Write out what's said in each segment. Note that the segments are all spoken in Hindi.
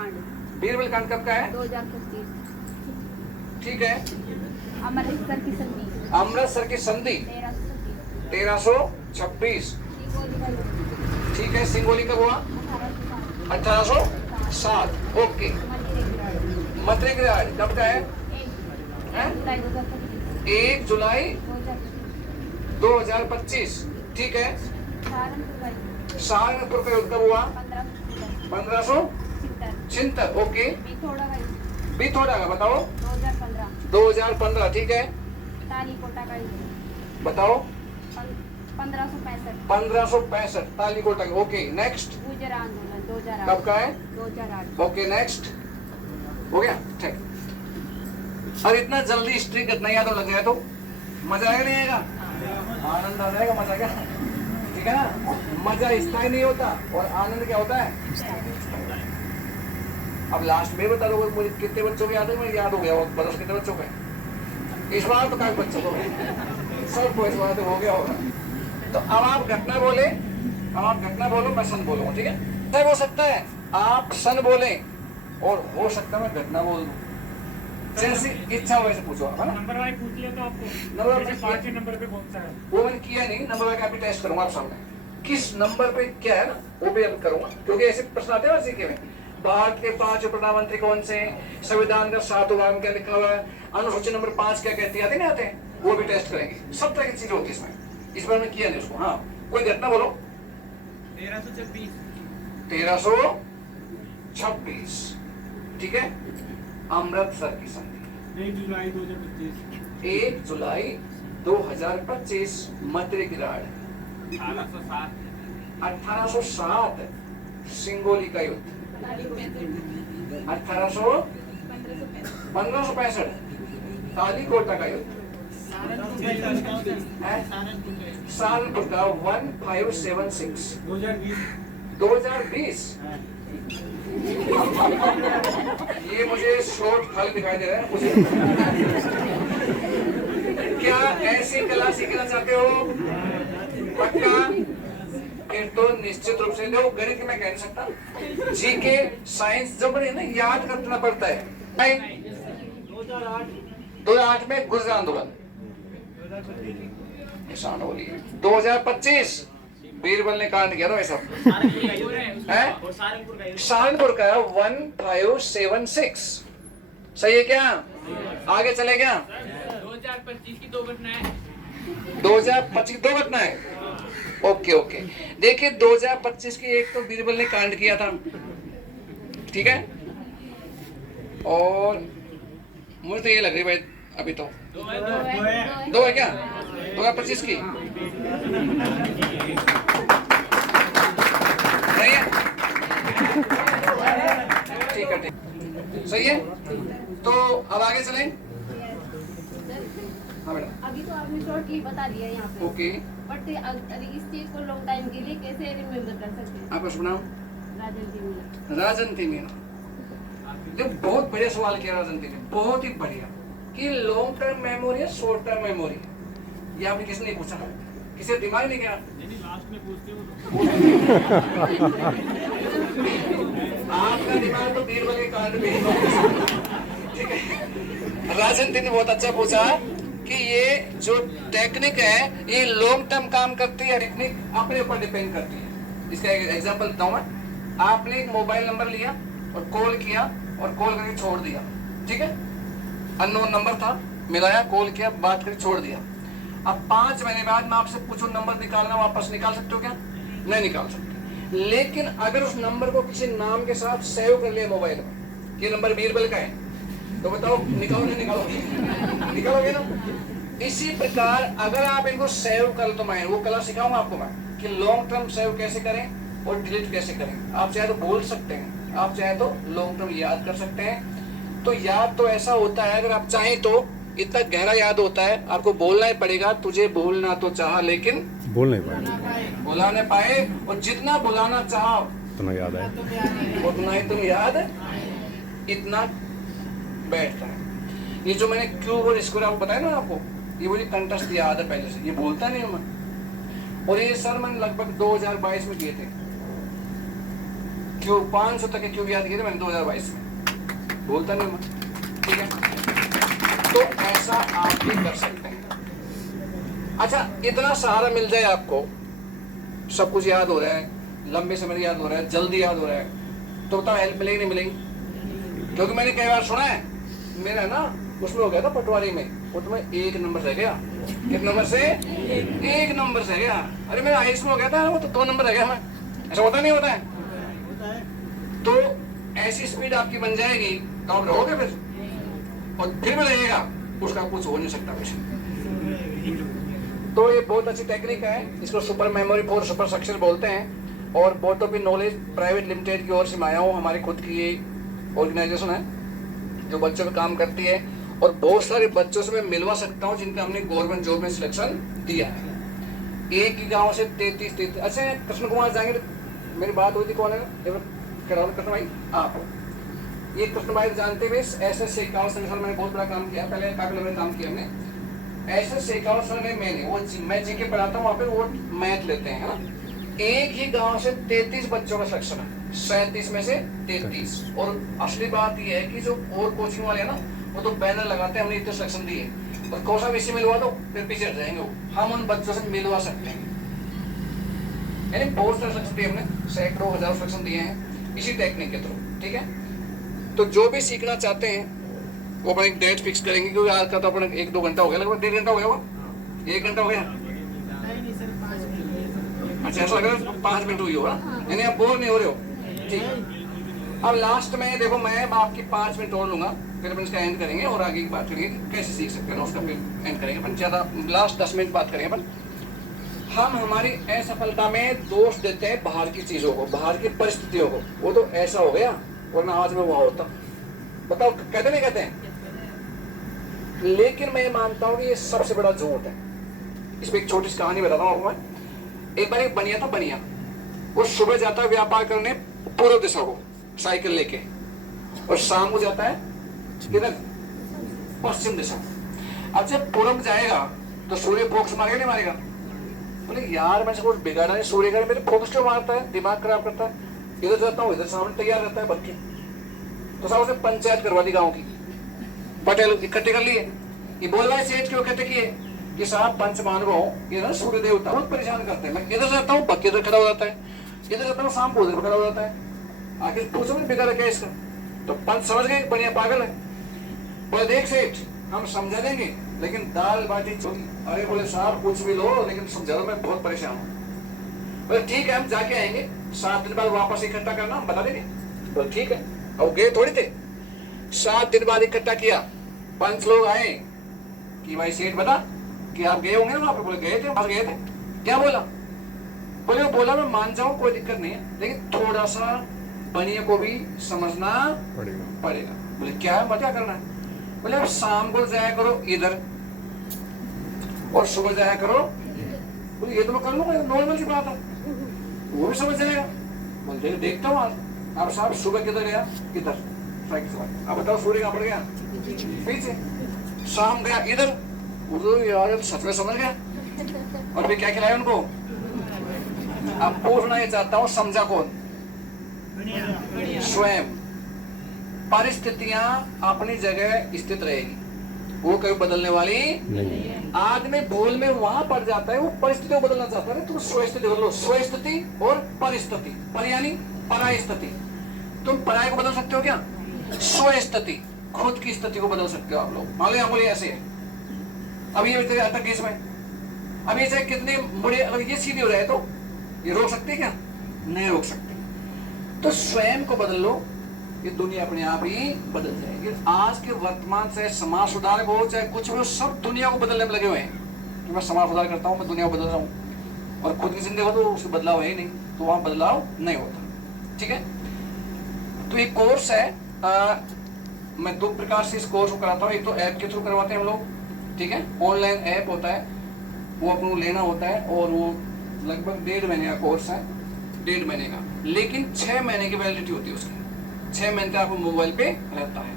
कांड। बीरबल कांड कब का है? 2025। ठीक है। अमृतसर की संधि। अमृतसर की संधि 1326। 1326। ठीक है। सिंगोली कब हुआ? 1807। ओके। मद्रेगराज कब का है? 1 जुलाई 2025। ठीक है। सहारनपुर का युद्ध कब हुआ? 1576। ओके। बिथोड़ा का बताओ? 2015। ठीक है। तालीकोटा का युद्ध बताओ? 1565। 1565 तालीकोटा का। ओके। नेक्स्ट। गुजर आंदोलन 2008। कब का है? 2008। ओके। नेक्स्ट। हो गया। ठीक। और इतना जल्दी हिस्ट्री घटना याद हो लग जाए तो मजा आएगा नहीं आएगा? आनंद आ जाएगा। मजा क्या? ठीक है ना। मजा स्थायी नहीं होता और आनंद क्या होता है? अब लास्ट में बता दो मुझे कितने बच्चों को याद है? मुझे याद हो गया। बरस कितने बच्चों को? इस बार तो काफी बच्चों को सबको इस बार तो हो गया होगा। तो अब आप घटना बोले, अब आप घटना बोलो, मैं सन बोलूंगा। ठीक है। सब हो सकता है आप सन बोले और हो सकता है मैं घटना बोल दूं। जैसी इच्छा वैसे पूछो। है ना। नंबर वाइज पूछ लिया तो आपको नंबर वाइज जैसे 5 नंबर पे कौन सा है वो मैंने किया नहीं। नंबर वाइज अभी टेस्ट करूंगा आप सामने किस नंबर पे क्या है ना वो भी अब करूंगा, क्योंकि ऐसे प्रश्न आते हैं ना जीके में। भारत के 5 प्रधानमंत्री कौन से हैं? संविधान का 7वां भाग क्या लिखा हुआ है? अनुसूची नंबर 5 क्या कहती है? आते नहीं आते हैं? वो भी टेस्ट करेंगे। सब तरह की चीजें होती है इसमें। इस बार मैं किया नहीं उसको। हाँ कोई घटना बोलो। 1326। ठीक है। अमृतसर की संधि 1 जुलाई 2025। 1 जुलाई 2025। मद्रेगराज 1807। सिंगोली का युद्ध 1565। तालीकोटा का युद्ध सहारनपुर का 1576। 2020। ये मुझे शॉर्ट खाली दिखाई दे रहा है मुझे। क्या ऐसी कला सीखना चाहते हो? पक्का? फिर तो निश्चित रूप से देखो गणित में कह नहीं सकता। जीके साइंस जब बड़े ना याद करना पड़ता है। 2008 में गुजर आंदोलन। 2025 बीरबल ने कांड किया था वैसा। सहारनपुर का 1576। सही है क्या? आगे चले क्या? 2025 की 2 घटनाएं। 2025 की 2 घटनाएं। Okay okay. देखिए 2025 की एक तो बीरबल ने कांड किया था। ठीक है। और मुझे तो ये लग रही भाई अभी तो 2 है क्या? 2025 की नहीं है? ठीक है। ठीक सही है। तो अब आगे चलें। हाँ मैडम। अभी तो आपने शॉर्टली बता दिया यहाँ पे। ओके। बट इस चीज को लॉन्ग टाइम के लिए कैसे रिमेम्बर कर सकते हैं? आपका शुभ नाम? राजन जी मीना। राजंती मीना। जो बहुत बढ़िया सवाल किया राजंती ने, बहुत ही बढ़िया कि लॉन्ग टर्म मेमोरी है शॉर्ट टर्म मेमोरी। ये आपने किसने नहीं पूछा? किसी दिमाग नहीं गया? लास्ट में पूछते हो आपका दिमाग तो बीरबल के कांड में। ठीक है। राजंती ने बहुत अच्छा पूछा कि ये जो टेक्निक है ये लॉन्ग टर्म काम करती है, टेक्निक अपने ऊपर डिपेंड करती है। इसका एक एग्जांपल बताऊं मैं। आपने एक मोबाइल नंबर लिया और कॉल किया और कॉल करके छोड़ दिया। ठीक है। अननोन नंबर था, मिलाया, कॉल किया, बात करके छोड़ दिया। अब 5 महीने बाद मैं आपसे पूछूं नंबर निकालना, वापस निकाल सकते हो क्या? नहीं निकाल सकते। लेकिन अगर उस नंबर को किसी नाम के साथ सेव कर लिया मोबाइल में, ये नंबर बीरबल का है, तो बताओ निकालो नहीं निकालोगे? निकालोगे ना। इसी प्रकार अगर आप इनको सेव कर तो मैं वो कला सिखाऊंगा आपको मैं कि लॉन्ग टर्म सेव कैसे करें और डिलीट कैसे करें। आप चाहे तो बोल सकते हैं, आप चाहे तो लॉन्ग टर्म याद कर सकते हैं। तो याद तो ऐसा होता है, अगर आप चाहें तो इतना गहरा याद होता है, आपको बोलना ही पड़ेगा। तुझे बोलना तो चाहा लेकिन बोल नहीं पाए, बुलाने पाए, और जितना बुलाना चाहा उतना याद है, उतना ही तुम याद इतना बैठता है। ये जो मैंने क्यूब और स्क्वायर आपको बताया ना आपको, ये मुझे कंटेस्ट याद है पहले से, ये बोलता नहीं हूं मैं। और ये सर मैंने लगभग 2022 में किए थे। क्यूब 500 तक के क्यूब याद किए थे मैंने 2022 में, बोलता नहीं मैं, ठीक है। तो ऐसा आप भी कर सकते हैं। अच्छा, इतना सहारा मिल जाए आपको, सब कुछ याद हो रहा है, लंबे समय याद हो रहा है, जल्दी याद हो रहा है, तो बताओ हेल्प मिलेगी नहीं मिलेगी? क्योंकि मैंने कई बार सुना है, मेरा ना उसमें हो गया था पटवारी में, उसमें 1 नंबर रह गया। कितने नंबर से? 1 नंबर से गया। अरे मेरा आईएएस में हो गया था, वो तो 2 नंबर रह गया मैं। ऐसा होता नहीं होता है? तो ऐसी स्पीड आपकी बन जाएगी तो आप रहोगे फिर, और फिर भी रहेगा, उसका कुछ हो नहीं सकता कुछ। तो ये बहुत अच्छी टेक्निक है, इसको super memory for super success बोलते हैं। और boat of knowledge private limited की ओर से मैं आया हूँ, हमारी खुद की ये ऑर्गेनाइजेशन है जो बच्चों पे काम करती है, और बहुत सारे बच्चों से मैं मिलवा सकता हूँ जिनका हमने गवर्नमेंट जॉब में सिलेक्शन दिया है। एक ही गांव से 33। अच्छा, कृष्ण कुमार जाएंगे, मेरी बात हुई थी, कौन है कृष्ण भाई? आप। ये कृष्ण भाई जानते हुए एसएस शेखावत संगठन में बहुत बड़ा काम किया, पहले काफी लंबा काम किया हमने। एसएस शेखावत संगठन में वो मैं जीके पढ़ाता हूँ, वहाँ पे वो मैथ लेते हैं ना। एक ही गांव से 33 बच्चों का सिलेक्शन है, 37 में से 33। और असली बात यह है कि जो और कोचिंग वाले हैं ना, वो तो बैनर लगाते हैं हमने इतने सिलेक्शन दिए, और कौन सा विषय मिलवा दो, फिर पीछे हट जाएंगे वो। हम उन बच्चों से मिलवा सकते हैं, यानी बहुत सारे सिलेक्शन दिए हमने, सैकड़ों हजारों सिलेक्शन दिए हैं इसी टेक्निक के थ्रू, ठीक है। तो जो भी सीखना चाहते हैं वो अपना एक डेट फिक्स करेंगे, क्योंकि आज का तो अपना 1-2 घंटा हो गया, लगभग 1.5 घंटा हो गया, वो 1 घंटा हो गया। अच्छा, ऐसा लग रहा है 5 मिनट हुई होगा, यानी आप बोर नहीं हो रहे हो, ठीक। अब लास्ट में देखो, मैं आपकी 5 मिनट और लूंगा, फिर अपन इसका एंड करेंगे और आगे की बात करेंगे कैसे सीख सकते हैं ना, उसका फिर एंड करेंगे अपन। ज्यादा लास्ट 10 मिनट बात करेंगे अपन। हम हमारी असफलता में दोष देते हैं बाहर की चीजों को, बाहर की परिस्थितियों को। वो तो ऐसा हो गया, वरना आज में वहां होता। बताओ, कहते नहीं कहते हैं? लेकिन मैं मानता हूँ कि ये सबसे बड़ा झूठ है। इस पर एक छोटी सी कहानी बताता हूँ आपको मैं। एक बार एक बनिया था, बनिया वो सुबह जाता है व्यापार करने पूर्व दिशा को साइकिल लेके, और शाम को जाता है किधर? पश्चिम दिशा। अब जब पूर्व जाएगा तो सूर्य फोकस मारेगा नहीं मारेगा? बोले यार मैंने कुछ बिगाड़ा नहीं, सूर्य का मेरे फोकस क्यों मारता है, दिमाग खराब करता है। इधर जाता हूँ, इधर सामने तैयार रहता है बल्कि। तो साहब उसने पंचायत करवा दी गाँव की, पटेल इकट्ठे कर लिए। ये बोलवाए सेठ क्यों इकट्ठे किए कि साहब पंच मानव ये ना सूर्य देवता बहुत परेशान करते हैं। मैं इधर जाता हूँ बक्के इधर खड़ा हो जाता है, इधर जाता हूँ शाम को उधर खड़ा हो जाता है। आखिर पूछो में बिगाड़ा क्या इसका? तो पंच समझ गए बढ़िया पागल है। बोले देख सेठ, हम समझा देंगे लेकिन दाल बाटी चोरी। अरे बोले साहब कुछ भी लो लेकिन समझा दो, मैं बहुत परेशान हूँ। बोले ठीक है हम जाके आएंगे, 7 दिन बाद वापस इकट्ठा करना, हम बता देंगे। बोले ठीक है। और गए थोड़ी थे, 7 दिन बाद इकट्ठा किया। 5 लोग आए कि भाई सेठ बता कि आप गए होंगे ना वहां पे। बोले गए थे, वहां गए थे। क्या बोला? बोले वो बोला मैं मान जाऊं कोई दिक्कत नहीं है, लेकिन थोड़ा सा बनिया को भी समझना पड़ेगा। बोले क्या है, क्या करना है? बोले अब शाम को जाया करो इधर और सुबह जाया करो। बोले ये तो मैं कर लूंगा, नॉर्मल सी बात है, वो भी समझ जाएगा। बोले देखता हूँ आज। अब साहब सुबह किधर गया? इधर साइकिल सवार। अब बताओ सूर्य कहाँ पड़ गया? पीछे। शाम गया इधर, उधर यार सच में समझ गया। और फिर क्या खिलाया उनको? अब पूछना ये चाहता हूँ, समझा कौन? स्वयं। परिस्थितियां अपनी जगह स्थित रहेगी, वो कभी बदलने वाली नहीं। आदमी भूल में वहां पड़ जाता है, वो परिस्थिति को बदलना चाहता है। तुम स्वस्थिति बदलो, स्वस्थिति और परिस्थिति, पर यानी पराय स्थिति। तुम पराय को बदल सकते हो क्या? स्वस्थिति, खुद की स्थिति को बदल सकते हो आप लोग। मान लो बोले ऐसे है, अब ये अटक गई इसमें, अब ये चाहे कितने बड़े, अगर ये सीधे हो रहे तो ये रोक सकते क्या? नहीं रोक सकते। तो स्वयं को बदल लो, ये दुनिया अपने आप ही बदल जाएगी। आज के वर्तमान से समाज सुधारक हो चाहे कुछ भी हो, सब दुनिया को बदलने में लगे हुए हैं कि मैं समाज सुधार करता हूँ, मैं दुनिया को बदल रहा हूँ। और खुद की जिंदगी हो तो उसमें बदलाव है ही नहीं, तो वहां बदलाव नहीं होता। ठीक है, तो ये कोर्स है, मैं 2 प्रकार से इस कोर्स को कराता हूँ। एक तो ऐप के थ्रू करवाते हैं हम लोग, ठीक है, ऑनलाइन ऐप होता है, वो अपने लेना होता है, और वो लगभग 1.5 महीने का कोर्स है, 1.5 महीने का, लेकिन 6 महीने की वैलिडिटी होती है उसकी। 6 महीने तक आपको मोबाइल पे रहता है,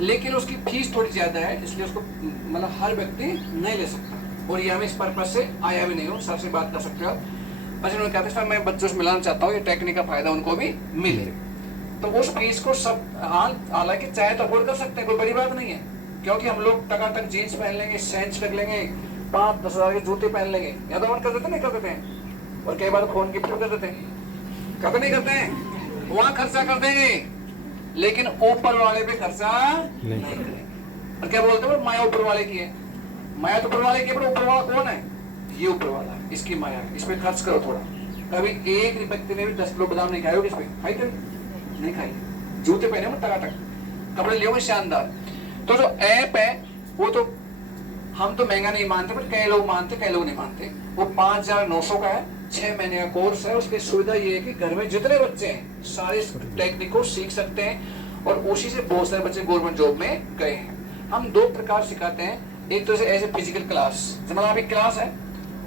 लेकिन उसकी फीस थोड़ी ज्यादा है, इसलिए उसको मतलब हर व्यक्ति नहीं ले सकता। और ये हमें इस पर्पज से आया भी नहीं हो, सर से बात कर सकते हो आप। बस उन्होंने कहते सर मैं बच्चों से मिलाना चाहता हूँ, ये टेक्निक का फायदा उनको भी मिले। तो उस फीस को सब हालांकि चाहे तो अफोर्ड कर सकते हैं, कोई बड़ी बात नहीं है, क्योंकि हम लोग टकाटक जीन्स पहन लेंगे, सेंच कर लेंगे, 5-10 हज़ार के जूते पहन लेंगे, या तो कर देते नहीं कर देते हैं, और कई बार फोन गिफ्ट कर देते हैं, कभी नहीं करते हैं, वहां खर्चा कर देंगे, लेकिन ऊपर वाले पे खर्चा नहीं करेंगे। और क्या बोलते हैं माया ऊपर वाले की है, माया तो ऊपर वाले की है, पर ऊपर वाला कौन है? ये ऊपर वाला है, इसकी माया, इस पे खर्च करो थोड़ा। कभी एक व्यक्ति ने भी 10 किलो बादाम नहीं खाए होगी, इस पे खाई थे नहीं खाई, जूते पहने हो टकाटक, कपड़े लिए होंगे शानदार। तो जो ऐप है वो तो हम तो महंगा नहीं मानते, पर कई लोग मानते, कई लोग नहीं मानते। वो 5,900 का है, 6 महीने का कोर्स है। उसकी सुविधा ये है कि घर में जितने बच्चे हैं सारे टेक्निक को सीख सकते हैं, और उसी से बहुत सारे बच्चे गवर्नमेंट जॉब में गए हैं। हम 2 प्रकार सिखाते हैं, एक तो ऐसे फिजिकल क्लास, जब अभी क्लास है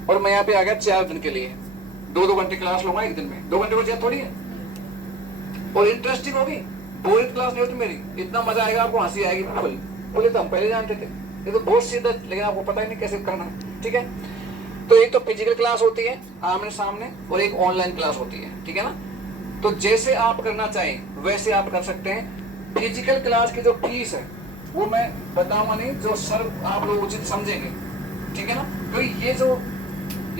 और मैं यहाँ पे आ गया 4 दिन के लिए, 2-2 घंटे क्लास लूंगा एक दिन में, 2 घंटे को ज्यादा थोड़ी है, और इंटरेस्टिंग होगी, बोरिंग क्लास नहीं होती मेरी, इतना मजा आएगा आपको, हंसी आएगी फुल। बोले तो हम पहले जानते थे, ये तो बहुत सीधा, लेकिन आपको पता ही नहीं कैसे करना है, ठीक है। तो एक तो फिजिकल क्लास होती है आमने सामने, और एक ऑनलाइन क्लास होती है, ठीक है ना। तो जैसे आप करना चाहें वैसे आप कर सकते हैं। फिजिकल क्लास की जो फीस है वो मैं बताऊंगा नहीं, जो सर आप लोग उचित समझेंगे, ठीक है ना। क्योंकि ये जो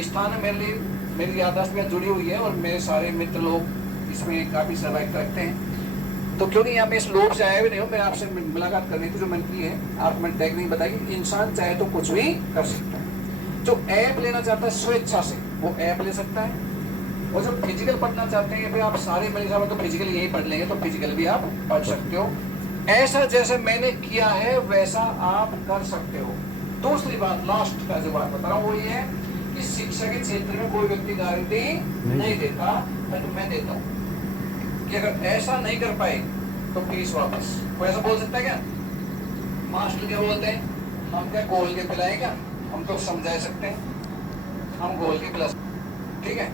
स्थान है मेरे लिए, मेरी याददाश्त में जुड़ी हुई है, और मेरे सारे मित्र लोग इसमें काफी सर्वाइव करते हैं। तो क्योंकि यहाँ पे इस लोग से आए भी नहीं हो, मैं आपसे मुलाकात करनी थी, जो मैंने की है आपको मैंने टेक्निक बताई कि इंसान चाहे तो कुछ भी कर सकता है। जो ऐप लेना चाहता है स्वेच्छा से वो ऐप ले सकता है, और जो फिजिकल पढ़ना चाहते हैं कि आप सारे मेरे हिसाब से तो फिजिकल यही पढ़ लेंगे, तो फिजिकल भी आप पढ़ सकते हो। ऐसा जैसे मैंने किया है वैसा आप कर सकते हो। दूसरी बात, लास्ट का जो बात बता रहा हूँ वो ये है कि शिक्षा के क्षेत्र में कोई व्यक्ति गारंटी नहीं देता, तो मैं देता हूँ कि अगर ऐसा नहीं कर पाए तो फीस वापस। कोई ऐसा बोल सकता है क्या? मास्टर क्या बोलते हैं, हम क्या गोल के पिलाए क्या? हम तो समझा सकते हैं, हम गोल के पिला, ठीक है,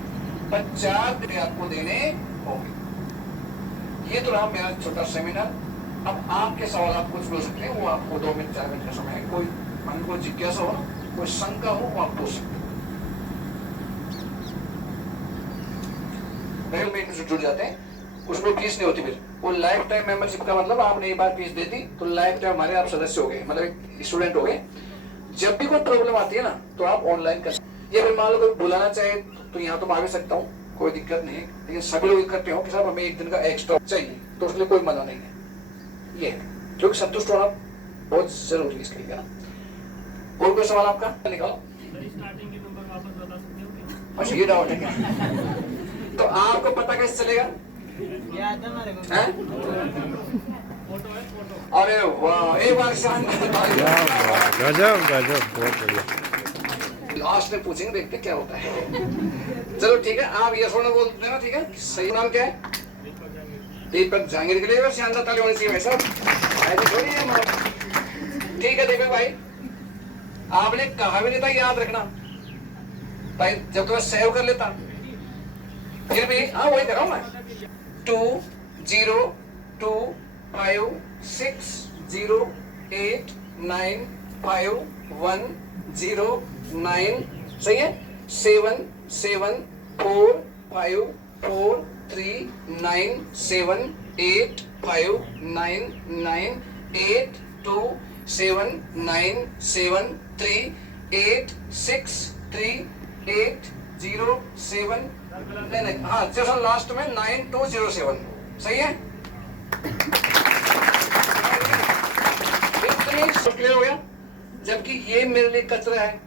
पर 4 दिन आपको देने होंगे। ये तो रहा मेरा छोटा सेमिनार। अब आपके सवाल आप कुछ बोल सकते हैं, वो आपको 2 मिनट 4 मिनट का समय है। कोई मन को जिज्ञासा हो, कोई शंका हो, वो आप पूछ सकते हैं। में जुड़ जाते हैं, उसको फीस नहीं होती, फिर वो लाइफ टाइम मेंबरशिप का मतलब आपने एक बार फीस दे दी तो लाइफ टाइम हमारे आप सदस्य हो गए, मतलब स्टूडेंट हो गए। जब भी कोई प्रॉब्लम आती है ना तो आप ऑनलाइन कर, या फिर मान लो कोई बुलाना चाहे तो यहाँ तो मैं आ भी सकता हूँ, कोई दिक्कत नहीं है। लेकिन सभी लोग इकट्ठे हो कि साहब हमें 1 दिन का एक्स्ट्रा चाहिए, तो उसके लिए कोई मना नहीं है। ये क्योंकि संतुष्ट होना बहुत जरूरी है इसके लिए ना। और कोई सवाल आपका निकालो। स्टार्टिंग के नंबर वापस बता सकते हो क्या? अच्छा ये डाउट है क्या? तो आपको पता कैसे चलेगा? फोटो है, फोटो। अरे वाह, एक बार शानदार, गजब गजब, बहुत बढ़िया। लास्ट में पूछेंगे, देखते क्या होता है। चलो ठीक है, आप ये सोना बोल देना, ठीक है। सही नाम क्या है? दीपक जहांगीर के लिए शानदार ताली होनी चाहिए भाई साहब। ठीक है दीपक भाई, आपने कहा भी नहीं था याद रखना भाई, जब तो मैं सेव कर लेता, फिर भी हाँ वही कर रहा हूँ मैं। 2 0 2 5 6 0 8 9 5 1 0 9, सही है। 7 7 4 5 4 3 9 7 8 5 9 9 8 2 7 9 7 3 8 6 3 8 0 7, नहीं हाँ जैसा लास्ट में 9207, सही है। क्लियर हो गया। जबकि ये मेरे लिए कचरा है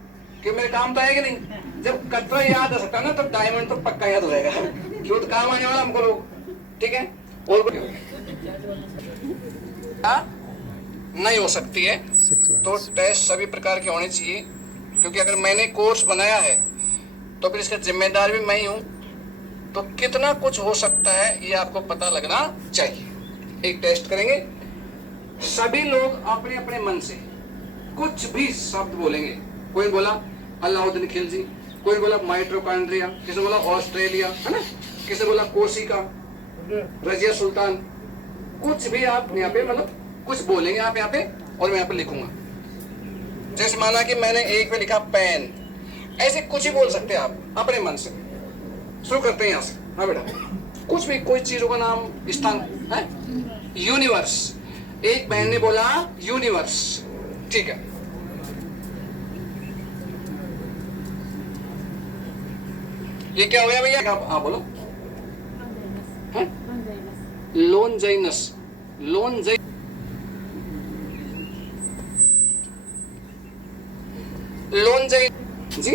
कि मेरे काम तो आएगा नहीं। जब कचरा याद आ सकता है ना तो डायमंड तो पक्का याद हो जाएगा, क्यों तो काम आने वाला हमको लोग, ठीक है। और नहीं हो सकती है तो टेस्ट सभी प्रकार के होने चाहिए, क्योंकि अगर मैंने कोर्स बनाया है तो फिर इसका जिम्मेदार भी मैं ही हूँ। तो कितना कुछ हो सकता है ये आपको पता लगना चाहिए। एक टेस्ट करेंगे, सभी लोग अपने अपने मन से कुछ भी शब्द बोलेंगे। कोई बोला अलाउद्दीन खिलजी, कोई बोला माइट्रोकांड्रिया, किसी बोला ऑस्ट्रेलिया, है ना, किसी बोला कोशिका, रजिया सुल्तान, कुछ भी आप यहाँ पे मतलब कुछ बोलेंगे आप यहाँ पे, और मैं यहाँ पे लिखूंगा। जैसे माना कि मैंने एक पे लिखा पेन, ऐसे कुछ ही बोल सकते हैं आप अपने मन से। शुरू करते हैं यहाँ से। हाँ बेटा, कुछ भी कोई चीजों का नाम स्थान है। यूनिवर्स, एक बहन ने बोला यूनिवर्स, ठीक है। ये क्या हो गया भैया? हाँ बोलो। लोनजाइनस, लोनजाइनस जी,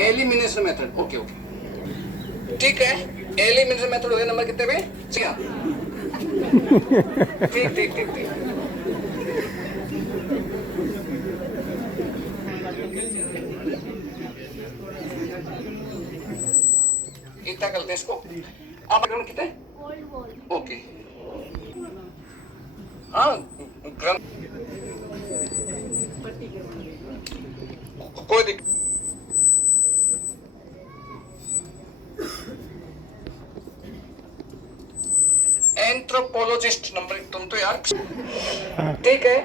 एलिमिनेशन मेथड। ओके ओके, ठीक है। एलिमिनेशन मेथड हो गया नंबर कितने पे? ठीक ठीक ठीक ठीक। इतना करते हैं इसको। आप कितने? ओके, हाँ कोई दिक्कत। एंथ्रोपोलॉजिस्ट नंबर, तुम तो यार ठीक है।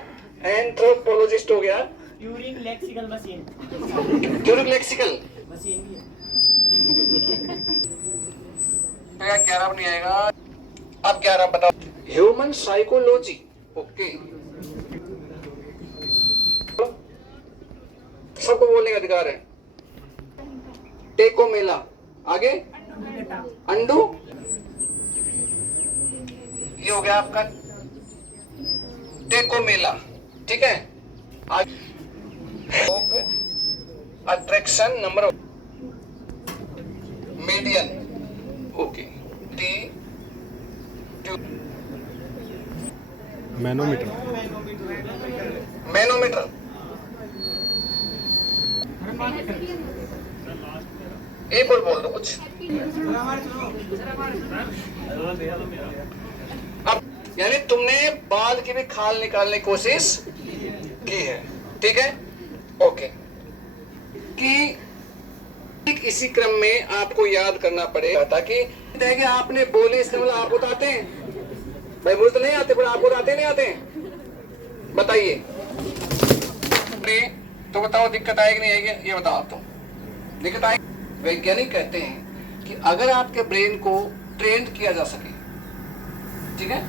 एंथ्रोपोलॉजिस्ट हो गया। Turing lexical machine, Turing lexical machine भी है। तो यार 11 नहीं आएगा। अब 11 बताओ। Human psychology, okay. सबको बोलने का अधिकार है। टेकोमेला, आगे अंडू, ये हो गया आपका टेकोमेला, ठीक है। Attraction number median, okay. Manometer, manometer, एक और बोल दो कुछ। अब यानी तुमने बाल की भी खाल निकालने की कोशिश की है, ठीक है, ओके। कि इसी क्रम में आपको याद करना पड़ेगा ताकि आपने बोले इसका मतलब आप बताते हैं भाई, मुझे तो नहीं आते पर आपको आते नहीं आते, बताइए। तो बताओ दिक्कत आएगी नहीं आएगी, ये बताओ। तो दिक्कत आएगी। वैज्ञानिक कहते हैं कि अगर आपके ब्रेन को ट्रेन किया जा सके, ठीक है,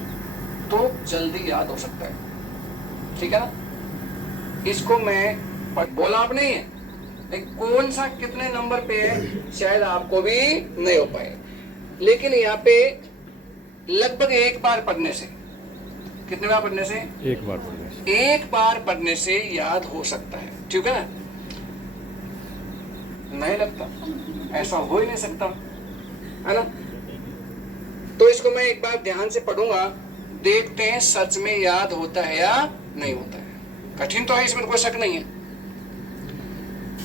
तो जल्दी याद हो सकता है, ठीक है ना। इसको मैं बोला आप नहीं है, कौन सा कितने नंबर पे है शायद आपको भी नहीं हो पाए, लेकिन यहाँ पे लगभग एक बार पढ़ने से, कितने बार पढ़ने से? एक बार पढ़ने से, एक बार पढ़ने से याद हो सकता है, ठीक है ना। नहीं लगता, ऐसा हो ही नहीं सकता, है ना। तो इसको मैं एक बार ध्यान से पढ़ूंगा, देखते हैं सच में याद होता है या नहीं होता है। कठिन तो है, इसमें कोई शक नहीं है।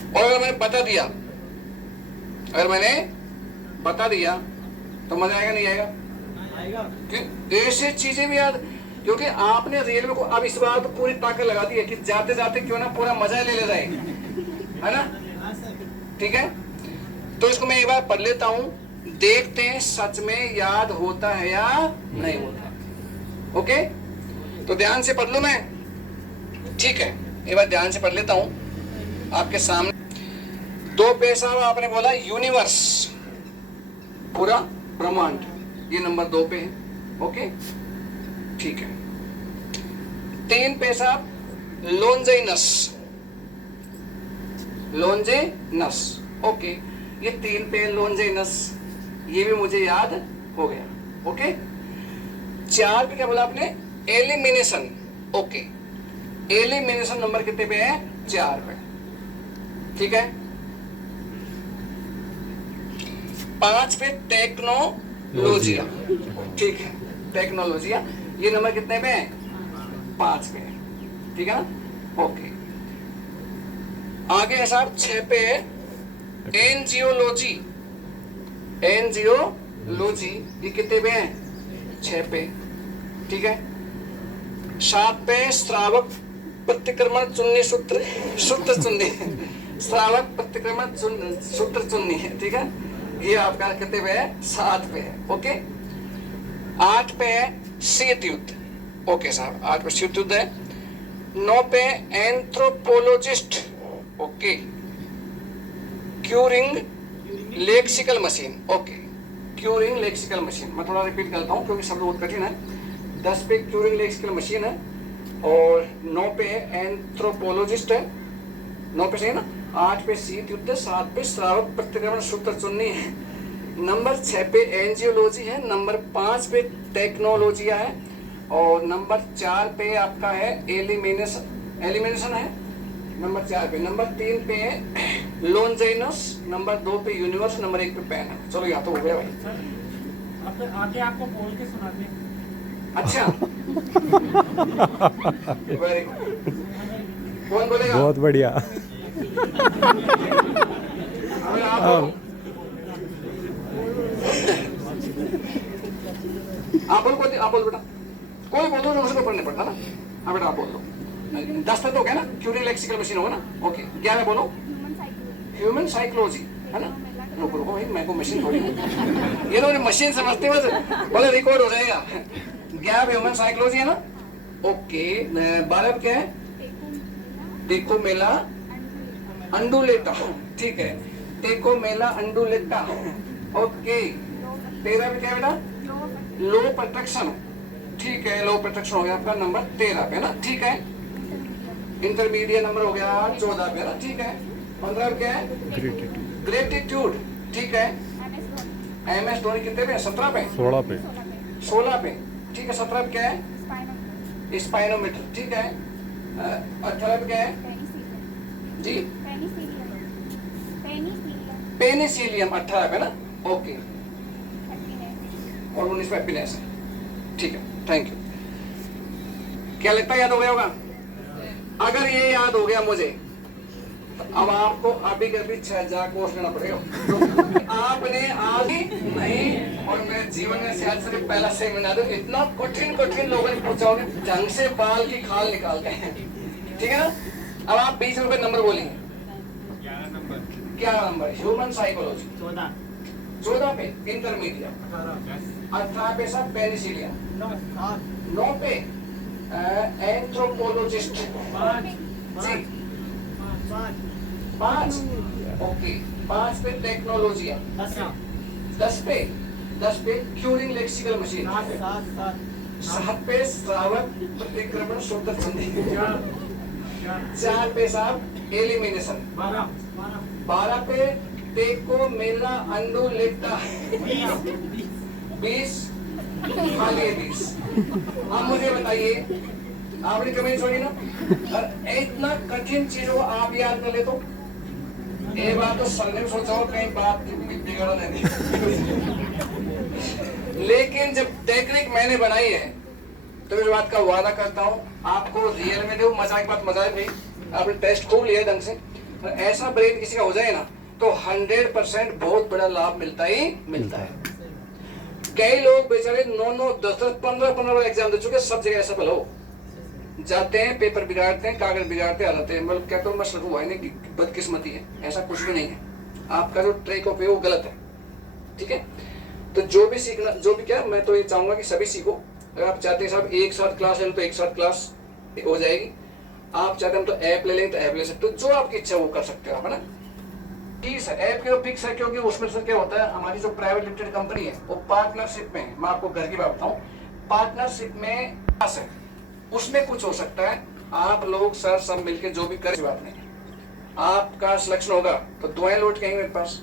और अगर मैंने बता दिया, अगर मैंने बता दिया तो मजा आएगा नहीं आएगा? कि ऐसे चीजें भी याद, क्योंकि आपने रेलवे को अब इस बार तो पूरी ताकत लगा दी है कि जाते जाते क्यों ना पूरा मजा ले जाए, है ना, ठीक है। तो इसको मैं एक बार पढ़ लेता हूं, देखते हैं सच में याद होता है या नहीं होता। ओके, तो ध्यान से पढ़ लो मैं, ठीक है। एक बार ध्यान से पढ़ लेता हूं आपके सामने। 2 पैसा आपने बोला यूनिवर्स, पूरा ब्रह्मांड, ये नंबर 2 पे है, ओके, ठीक है। 3 पैसा लोनजाइनस, लोनजाइनस, ओके, ये 3 पे लोनजाइनस, ये भी मुझे याद हो गया, ओके। 4 पे क्या बोला आपने? Elimination, okay. एलिमिनेशन नंबर कितने पे है? 4 पे, ठीक है। 5 पे टेक्नोलॉजिया, ठीक है, टेक्नोलॉजिया, ये नंबर कितने पे है? 5 पे, ठीक है ना, ओके। आगे है साहब 6 पे एनजियोलॉजी, एनजियोलॉजी, ये कितने पे है? 6 पे, ठीक है। 7 पे श्रावक प्रतिक्रमण चुन्नी सूत्र, सूत्र चुन्नी, श्रावक प्रतिक्रमण सूत्र चुन्नी है, ठीक है। ये आपका कितने पे है? 7 पे है, ओके। 8 पे है शीत युद्ध, ओके साहब, 8 पे शीत युद्ध है। 9 पे anthropologist, okay. Curing lexical machine, okay, curing lexical machine. मैं थोड़ा रिपीट करता हूँ क्योंकि शब्द बहुत कठिन है। 10 पे क्यूरिंग लेक्सिकल मशीन है और 9 पे एंथ्रोपोलॉजिस्ट है, 9 पे सही है ना, 8 पे शीत युद्ध, 7 पे श्रावक प्रतिक्रमण सूत्र चुननी है, नंबर 6 पे एंजियोलॉजी है, नंबर 5 पे टेक्नोलॉजिया है और नंबर 4 पे आपका है एलिमिनेशन है, नंबर 4 पे, नंबर 3 पे है लोनजाइनस, नंबर 2 पे यूनिवर्स, नंबर 1 पे पेन है। चलो या तो हो गया भाई। अब आगे आपको बोल के सुनाते हैं। अच्छा वेरी गुड। कौन बोलेगा? बहुत बढ़िया। अगर आप बोलो। आप बोल बेटा, कोई बोलो जो उसको पढ़ने पड़ता ना। हाँ बेटा आप बोल दो। 10 तक तो हो गया ना, क्यूरिंग लेक्सिकल मशीन होगा ना, ओके। 11 बोलो, ह्यूमन साइकोलॉजी है ना। रुको रुको भाई, मैं को मशीन थोड़ी हूँ, ये तो मशीन समझते बस, बोले रिकॉर्ड हो जाएगा। 11 ह्यूमन साइकोलॉजी है ना, ओके। 12 क्या है? टेको मेला अंडुलेटा, ठीक है, टेको मेला अंडुलेटा, ओके। 13 पे क्या है बेटा? लो प्रोटेक्शन, ठीक है, लो प्रोटेक्शन हो गया आपका नंबर 13 पे ना, ठीक है। इंटरमीडिएट नंबर हो गया 14 पे ना, ठीक है। 15 क्या है? ग्रेटिट्यूड, ठीक है। MS धोनी कितने पे? 17 पे, 16 पे, 16 पे, ठीक है। 17 पे क्या है? स्पाइनोमीटर, ठीक है। 18 पे क्या है जी? पेनिसिलियम, 18 पे ना, ओके। और 19 पे हैप्पीनेस है, ठीक है, थैंक यू। क्या लगता है याद हो गया होगा? अगर ये याद हो गया मुझे, तो अब आपको अभी के अभी 6000 कोर्स लेना पड़ेगा। आपने आज ही नहीं, और मेरे जीवन में शायद सिर्फ पहला सेमिनार है, इतना कठिन कठिन लोगों ने पूछा होगा ढंग से बाल की खाल निकाल के, ठीक है ना। अब आप 20 रुपए नंबर बोलेंगे। 11 नंबर ह्यूमन साइकोलॉजी, 14 पे इंटरमीडिएट, 18 पे सब पेनिसिलियम, 9 पे एंथ्रोपोलॉजिस्ट, 5 ओके, 5 पे टेक्नोलॉजी, 10 पे क्यूरिंग लेक्सिकल मशीन, 7 पे श्रावक प्रतिक्रमण सूत्र संधि, 4 पे साहब एलिमिनेशन, 12 पे टेको मेला अंडुलेटा, 20 खाली 20। अब मुझे बताइए, आपने कमेंट छोड़ी ना, इतना कठिन चीज हो आप याद कर ले तो एक बार तो सर ने सोचा हो कहीं बात बिगड़ नहीं। लेकिन जब टेक्निक मैंने बनाई है तो इस बात का वादा करता हूँ आपको रियल में दो। मजाक की बात मजाक नहीं, आपने टेस्ट खूब लिया ढंग से, ऐसा ब्रेन किसी का हो जाए ना तो 100% बहुत बड़ा लाभ मिलता ही मिलता है। कई लोग बेचारे 9, 10, 15 एग्जाम दे चुके, सब जगह सफल हो जाते हैं, पेपर बिगाड़ते हैं, कागज बिगाड़ते आ जाते हैं। मतलब क्या तो मसला हुआ है नहीं, बदकिस्मती है, ऐसा कुछ भी नहीं है। आपका जो ट्रिक ऑफ है वो गलत है, ठीक है। तो जो भी सीखना, जो भी क्या, मैं तो ये चाहूंगा कि सभी सीखो। अगर आप चाहते हैं साहब एक साथ क्लास ले तो एक साथ क्लास हो जाएगी। आप चाहते हैं तो ऐप ले लें तो ऐप ले सकते हो, जो आपकी इच्छा वो कर सकते हो, है ना। फीस है ऐप के फिक्स है, क्योंकि उसमें से क्या होता है, हमारी जो प्राइवेट लिमिटेड कंपनी है वो पार्टनरशिप में है। मैं आपको घर की बात बताऊं, पार्टनरशिप में पास है, उसमें कुछ हो सकता है। आप लोग सर सब मिलके जो भी करें, बात नहीं, आपका सिलेक्शन होगा तो दुआएं लौट के आएंगे मेरे पास,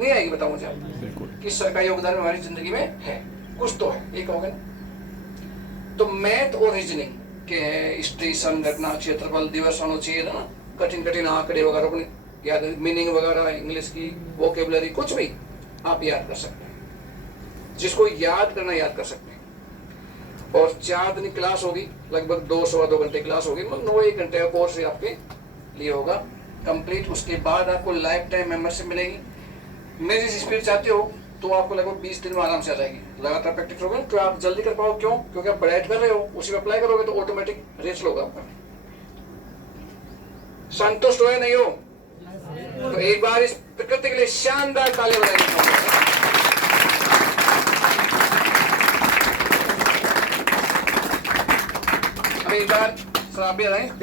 नहीं आएगी? बताओ मुझे आप कि सर का योगदान हमारी जिंदगी में है, कुछ तो है, एक होगा ना। तो मैथ और रीजनिंग के है, हिस्ट्री, संघटना, क्षेत्रफल, दिवस होना चाहिए ना, कठिन कठिन आंकड़े वगैरह अपने याद, मीनिंग वगैरह, इंग्लिश की वोकेबलरी, कुछ भी आप याद कर सकते हैं। जिसको याद करना याद कर सकते हैं। और 4 दिन क्लास होगी, लगभग 2 घंटे क्लास होगी, मतलब 9-1 घंटे का कोर्स आपके लिए होगा कंप्लीट। उसके बाद आपको लाइफ टाइम मेंबरशिप मिलेगी। मेरी जिस स्पीड चाहते हो तो आपको लगभग 20 दिन में आराम से आ जाएगी। लगातार प्रैक्टिस होगा तो आप जल्दी कर पाओ। क्यों? क्योंकि आप पढ़ाई कर रहे हो, उसी में अप्लाई करोगे तो ऑटोमेटिक रेस होगा आपका। संतुष्ट हो या नहीं हो? तो एक बार इस प्रकृति के लिए शानदार तालियां बजाएंगे। अब एक बार सर आप भी आ जाएं।